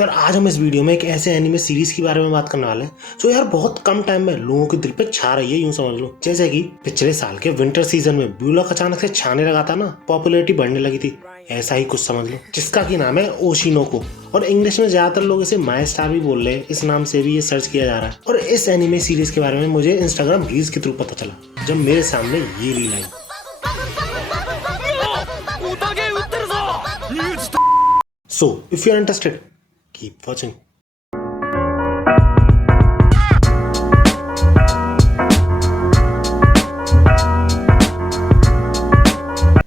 तो आज हम इस वीडियो में एक ऐसे एनिमे सीरीज के बारे में बात करने वाले हैं जो यार बहुत कम टाइम में लोगों के दिल पे छा रही है, यूं समझ लो। जैसे कि पिछले साल के विंटर सीजन में ब्यूलॉक अचानक से छाने लगा था ना, पॉपुलैरिटी बढ़ने लगी थी, ऐसा ही कुछ समझ लो, जिसका की नाम है ओशिनोको। और इंग्लिश में ज्यादातर लोग इसे माय स्टार भी बोल रहे हैं, इस नाम से भी ये सर्च किया जा रहा है। और इस एनिमे सीरीज के बारे में मुझे इंस्टाग्राम रील्स के थ्रू पता चला, जब मेरे सामने ये reel I. So, if you are interested, keep watching.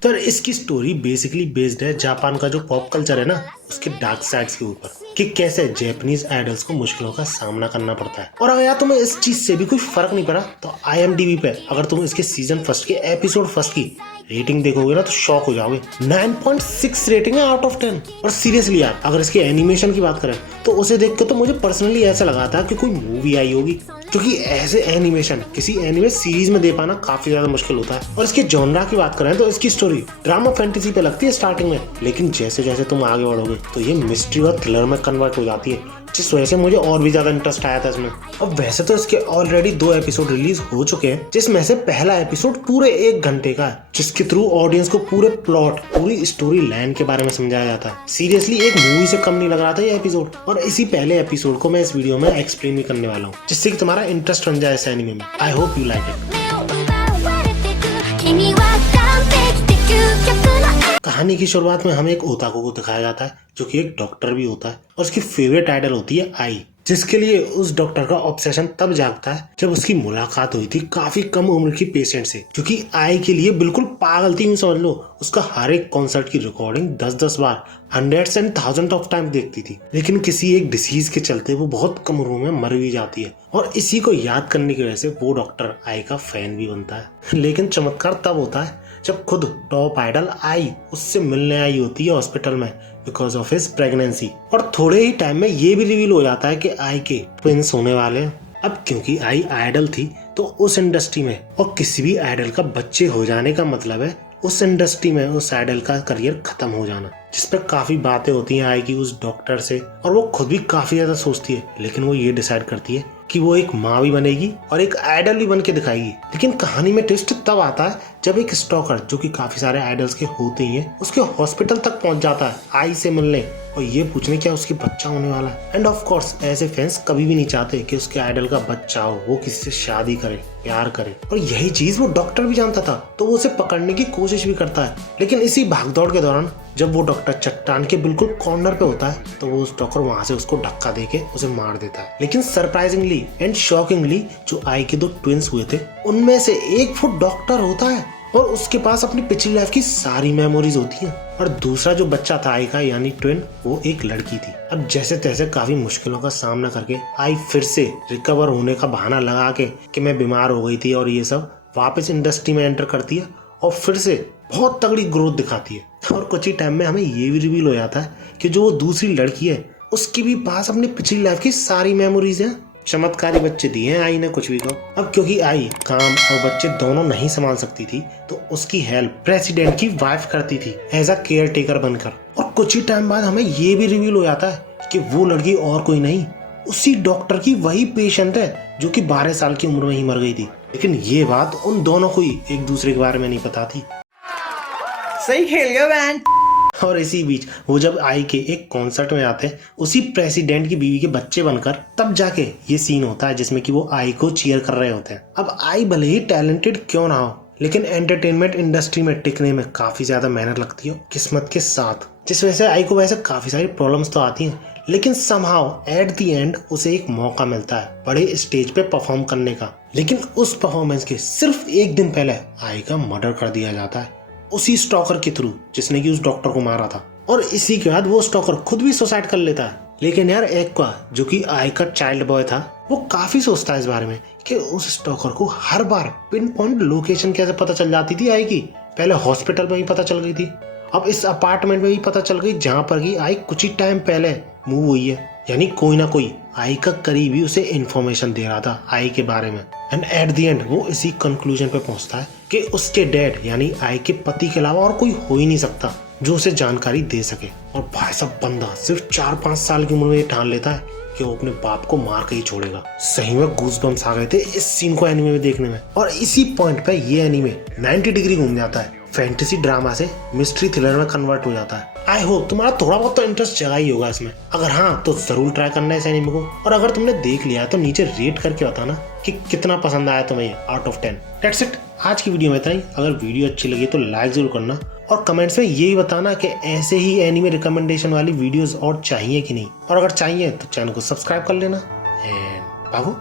तो इसकी स्टोरी बेसिकली बेस्ड है जापान का जो पॉप कल्चर है ना, उसके डार्क साइड्स के ऊपर, कि कैसे जापानीज आइडल्स को मुश्किलों का सामना करना पड़ता है। और अगर यार तुम्हें इस चीज से भी कोई फर्क नहीं पड़ा तो IMDb पे अगर तुम इसके सीजन फर्स्ट के एपिसोड फर्स्ट की रेटिंग देखोगे ना तो शॉक हो जाओगे। 9.6 रेटिंग है आउट ऑफ 10। और सीरियसली यार अगर इसके एनिमेशन की बात करें तो उसे देख के तो मुझे पर्सनली ऐसा लगा था कि कोई मूवी आई होगी, क्योंकि ऐसे एनिमेशन किसी एनिमे सीरीज में दे पाना काफी ज्यादा मुश्किल होता है। और इसके जॉनरा की बात करें तो इसकी स्टोरी ड्रामा फैंटेसी पे लगती है स्टार्टिंग में, लेकिन जैसे जैसे तुम आगे बढ़ोगे तो ये मिस्ट्री और थ्रिलर में कन्वर्ट हो जाती है, जिस वजह से मुझे और भी ज्यादा इंटरेस्ट आया था इसमें। अब वैसे तो इसके ऑलरेडी 2 एपिसोड रिलीज हो चुके हैं, जिसमें से पहला एपिसोड पूरे 1 घंटे का है, जिसके थ्रू ऑडियंस को पूरे प्लॉट, पूरी स्टोरी लाइन के बारे में समझाया जाता है। सीरियसली एक मूवी से कम नहीं लग रहा था ये एपिसोड। और इसी पहले एपिसोड को मैं इस वीडियो में एक्सप्लेन भी करने वाला हूँ, जिससे कि तुम्हारा इंटरेस्ट बन जाए इस एनिमे में। I hope you like it. कहानी की शुरुआत में हमें एक ओताको को दिखाया जाता है, जो कि एक डॉक्टर भी होता है, और उसकी फेवरेट आइडल होती है आई, जिसके लिए उस डॉक्टर का ऑब्सेशन तब जागता है जब उसकी मुलाकात हुई थी काफी कम उम्र की पेशेंट से, जो कि आई के लिए बिल्कुल पागल थी, समझ लो। उसका हर एक कॉन्सर्ट की recording 10-10 bar, hundreds and thousand of time देखती थी, लेकिन किसी एक डिसीज के चलते वो बहुत कम उम्र में मर भी जाती है। और इसी को याद करने की वजह से वो डॉक्टर आई का फैन भी बनता है। लेकिन चमत्कार तब होता है जब खुद टॉप आइडल आई उससे मिलने आई होती है हॉस्पिटल में, बिकॉज ऑफ हिज प्रेगनेंसी। और थोड़े ही टाइम में ये भी रिवील हो जाता है कि आई के ट्विंस होने वाले हैं। अब क्योंकि आई आइडल थी तो उस इंडस्ट्री में, और किसी भी आइडल का बच्चे हो जाने का मतलब है उस इंडस्ट्री में उस आइडल का करियर खत्म हो जाना, जिस पर काफी बातें होती हैं आई की उस डॉक्टर से। और वो खुद भी काफी ज्यादा सोचती है, लेकिन वो ये डिसाइड करती है कि वो एक माँ भी बनेगी और एक आइडल भी बन के दिखाएगी। लेकिन कहानी में ट्विस्ट तब आता है जब एक स्टॉकर, जो कि काफी सारे आइडल्स के होते ही हैं, उसके हॉस्पिटल तक पहुंच जाता है आई से मिलने और ये पूछने क्या उसकी बच्चा होने वाला है। एंड ऑफ कोर्स ऐसे फैंस कभी भी नहीं चाहते कि उसके आइडल का बच्चा हो, वो किसी से शादी करे, प्यार करे। और यही चीज वो डॉक्टर भी जानता था, तो वो उसे पकड़ने की कोशिश भी करता है। लेकिन इसी भागदौड़ के दौरान जब वो डॉक्टर चट्टान के बिल्कुल कॉर्नर पे होता है तो वो उस डॉक्टर वहां से उसको धक्का देके उसे मार देता है। लेकिन सरप्राइजिंगली एंड शॉकिंगली जो आई के 2 ट्विंस हुए थे उनमें से एक फुट डॉक्टर होता है और उसके पास अपनी पिछली लाइफ की सारी मेमोरीज होती हैं। और दूसरा जो बच्चा था आई का यानी ट्विन, वो एक लड़की थी। अब जैसे तैसे काफी मुश्किलों का सामना करके आई फिर से रिकवर होने का बहाना लगा के कि मैं बीमार हो गई थी और ये सब, वापस इंडस्ट्री में एंटर करती है और फिर से बहुत तगड़ी ग्रोथ दिखाती है। और कुछ ही टाइम में हमें ये भी रिवील हो जाता है कि जो वो दूसरी लड़की है उसके भी पास अपनी पिछली लाइफ की सारी मेमोरीज हैं। चमत्कारी बच्चे दिए हैं आई ने, कुछ भी कहो। अब क्योंकि आई काम और बच्चे दोनों नहीं संभाल सकती थी तो उसकी हेल्प प्रेसिडेंट की वाइफ करती थी एज अ केयर टेकर बनकर। और कुछ ही टाइम बाद हमें ये भी रिवील हो जाता है कि वो लड़की और कोई नहीं, उसी डॉक्टर की वही पेशेंट है जो कि 12 साल की उम्र में ही मर गई थी। लेकिन ये बात उन दोनों को ही एक दूसरे के बारे में नहीं पता थी। सही खेल गया बैंड। और इसी बीच वो जब आई के एक कॉन्सर्ट में आते हैं उसी प्रेसिडेंट की बीवी के बच्चे बनकर, तब जाके ये सीन होता है जिसमें कि वो आई को चीयर कर रहे होते हैं। अब आई भले ही टैलेंटेड क्यों ना हो, लेकिन एंटरटेनमेंट इंडस्ट्री में टिकने में काफी ज्यादा मेहनत लगती है किस्मत के साथ, जिस वजह से आई को वैसे काफी सारी प्रॉब्लम्स तो आती हैं, लेकिन समहाउ एट द एंड उसे एक मौका मिलता है बड़े स्टेज पे परफॉर्म करने का। लेकिन उस परफॉर्मेंस के सिर्फ 1 दिन पहले आई का मर्डर कर दिया जाता है उसी स्टॉकर के थ्रू जिसने कि उस डॉक्टर को मारा था। और इसी के बाद वो स्टॉकर खुद भी सुसाइड कर लेता है। लेकिन यार एक्वा, जो कि आई का चाइल्ड बॉय था, वो काफी सोचता है इस बारे में कि उस स्टॉकर को हर बार पिन पॉइंट लोकेशन कैसे पता चल जाती थी आई की। पहले हॉस्पिटल में ही पता चल गई थी, अब इस अपार्टमेंट में भी पता चल गई जहाँ पर की आई कुछ ही टाइम पहले मूव हुई है। यानी कोई ना कोई आई का करीबी उसे इन्फॉर्मेशन दे रहा था आई के बारे में। एंड एट द एंड वो इसी कंक्लूजन पे पहुंचता है कि उसके डैड यानी आई के पति के अलावा और कोई हो ही नहीं सकता। जो उसे जानकारी दे सके। और भाई साहब बंदा सिर्फ 4-5 साल की उम्र में ये ठान लेता है कि वो अपने बाप को मार के ही छोड़ेगा। सही में गूज़बम्स आ गए थे इस सीन को एनीमे में देखने में। और इसी पॉइंट पे ये एनीमे 90 डिग्री घूम जाता है, फैंटेसी ड्रामा से मिस्ट्री थ्रिलर में कन्वर्ट हो जाता है। आई होप तुम्हारा थोड़ा बहुत तो इंटरेस्ट जगा ही होगा इसमें। अगर हाँ तो जरूर ट्राई करना है इस एनीमे को। और अगर तुमने देख लिया तो नीचे रेट करके बताना कि कितना पसंद आया तुम्हें आउट ऑफ 10। दैट्स इट, आज की वीडियो में इतना ही। अगर वीडियो अच्छी लगी तो लाइक जरूर करना और कमेंट्स में यही बताना कि ऐसे ही एनीमे रिकमेंडेशन वाली वीडियोस और चाहिए कि नहीं। और अगर चाहिए तो चैनल को सब्सक्राइब कर लेना। एंड बाबू